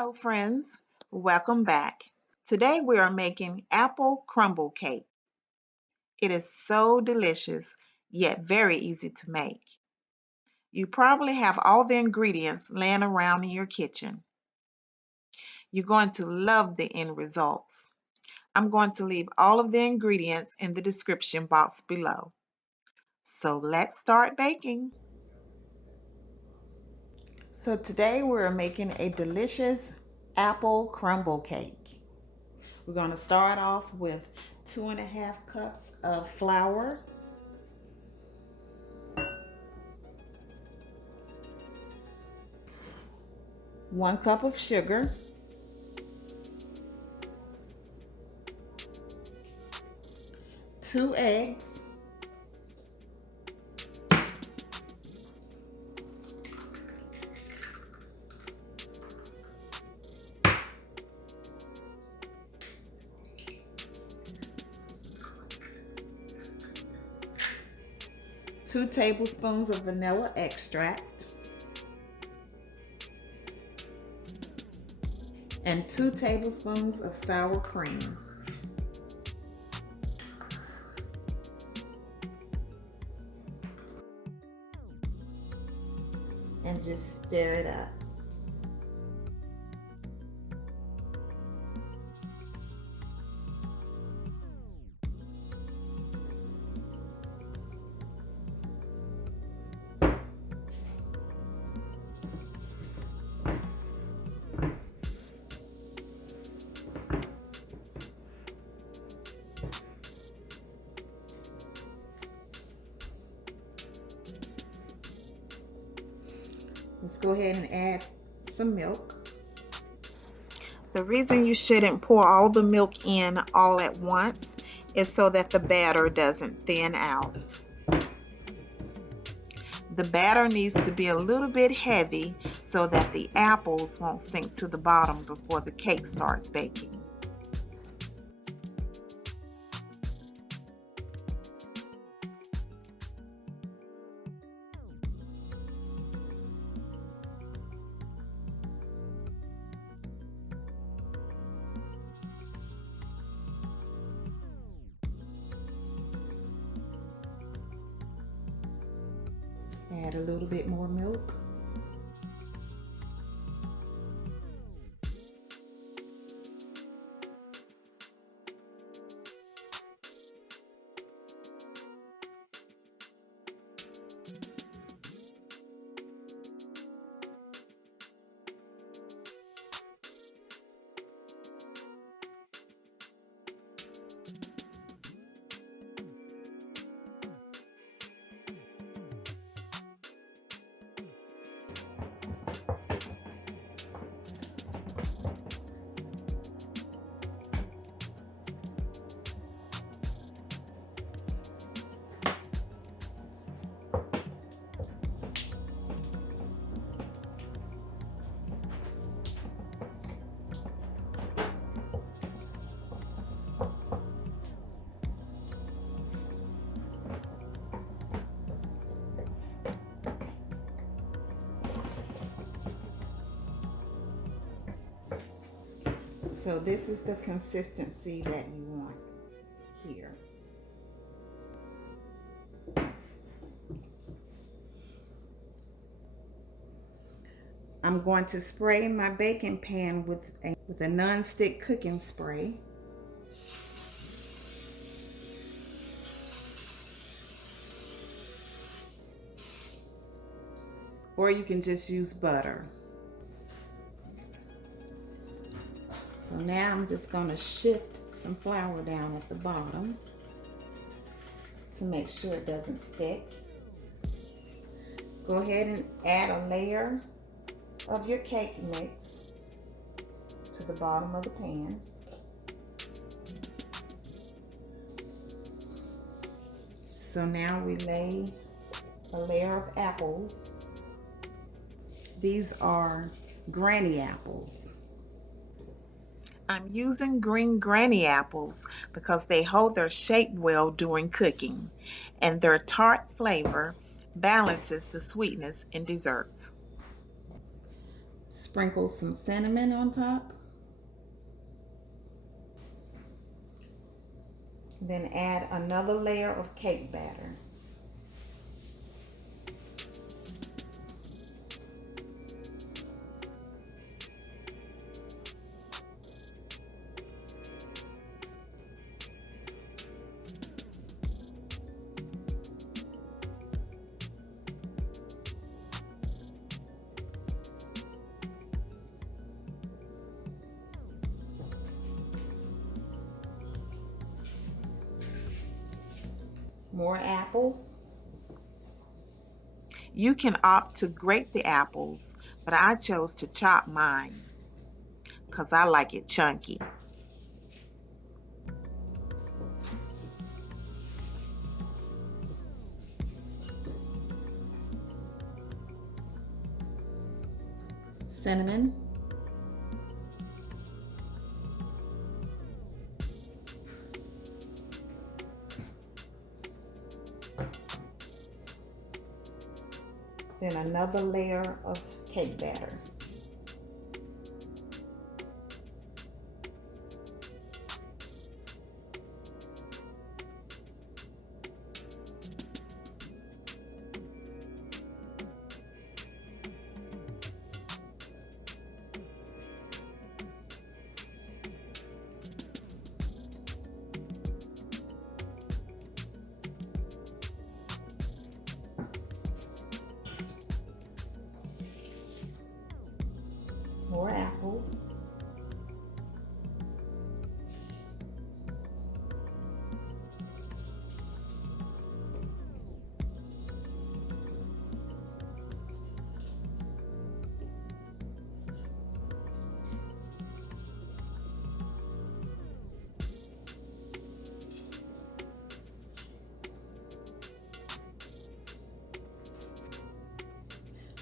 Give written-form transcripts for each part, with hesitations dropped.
Hello friends, welcome back. Today we are making apple crumble cake. It is so delicious, yet very easy to make. You probably have all the ingredients laying around in your kitchen. You're going to love the end results. I'm going to leave all of the ingredients in the description box below. So let's start baking. So today we're making a delicious apple crumble cake. We're going to start off with 2.5 cups of flour, 1 cup of sugar, 2 eggs, 2 tablespoons of vanilla extract, and 2 tablespoons of sour cream. And just stir it up. Let's go ahead and add some milk. The reason you shouldn't pour all the milk in all at once is so that the batter doesn't thin out. The batter needs to be a little bit heavy so that the apples won't sink to the bottom before the cake starts baking. Add a little bit more milk. So this is the consistency that you want here. I'm going to spray my baking pan with a non-stick cooking spray. Or you can just use butter. So now I'm just going to shift some flour down at the bottom to make sure it doesn't stick. Go ahead and add a layer of your cake mix to the bottom of the pan. So now we lay a layer of apples. These are granny apples. I'm using green granny apples because they hold their shape well during cooking, and their tart flavor balances the sweetness in desserts. Sprinkle some cinnamon on top. Then add another layer of cake batter. More apples. You can opt to grate the apples, but I chose to chop mine because I like it chunky. Cinnamon. Then another layer of cake batter. More apples.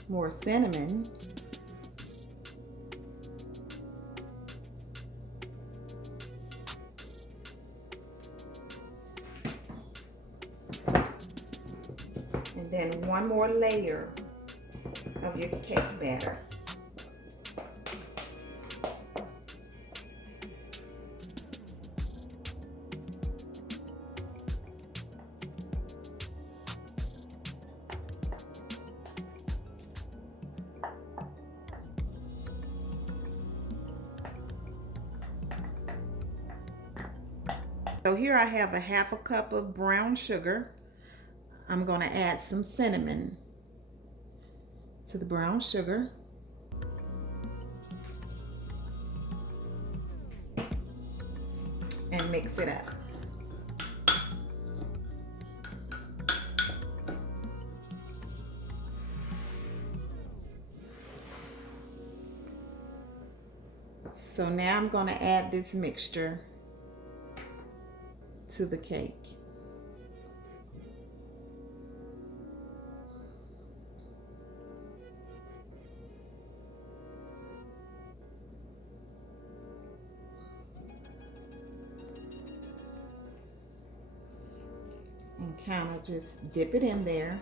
More cinnamon. And then one more layer of your cake batter. So here I have a half a cup of brown sugar. I'm going to add some cinnamon to the brown sugar. And mix it up. So now I'm going to add this mixture to the cake. And kind of just dip it in there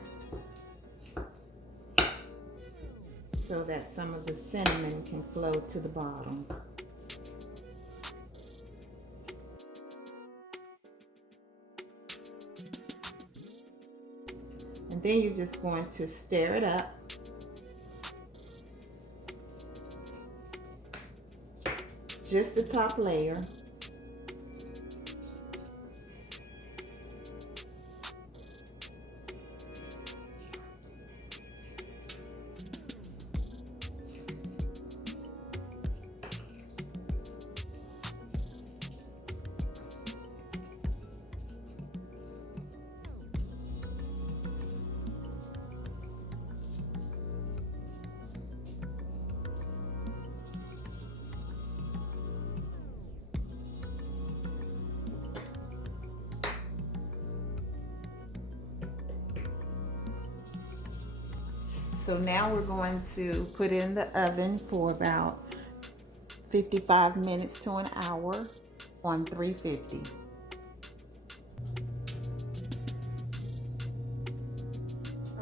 so that some of the cinnamon can flow to the bottom. And then you're just going to stir it up. Just the top layer. So now we're going to put it in the oven for about 55 minutes to an hour on 350.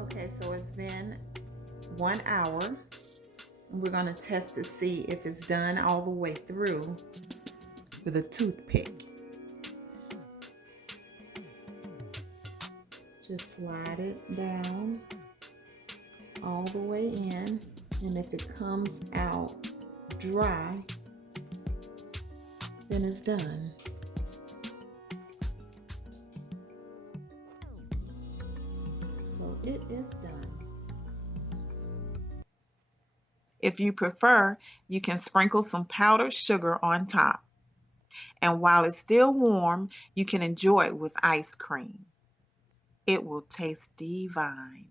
Okay, so it's been 1 hour. We're going to test to see if it's done all the way through with a toothpick. Just slide it down all the way in, and if it comes out dry, then it's done. So it is done. If you prefer, you can sprinkle some powdered sugar on top. And while it's still warm, you can enjoy it with ice cream. It will taste divine.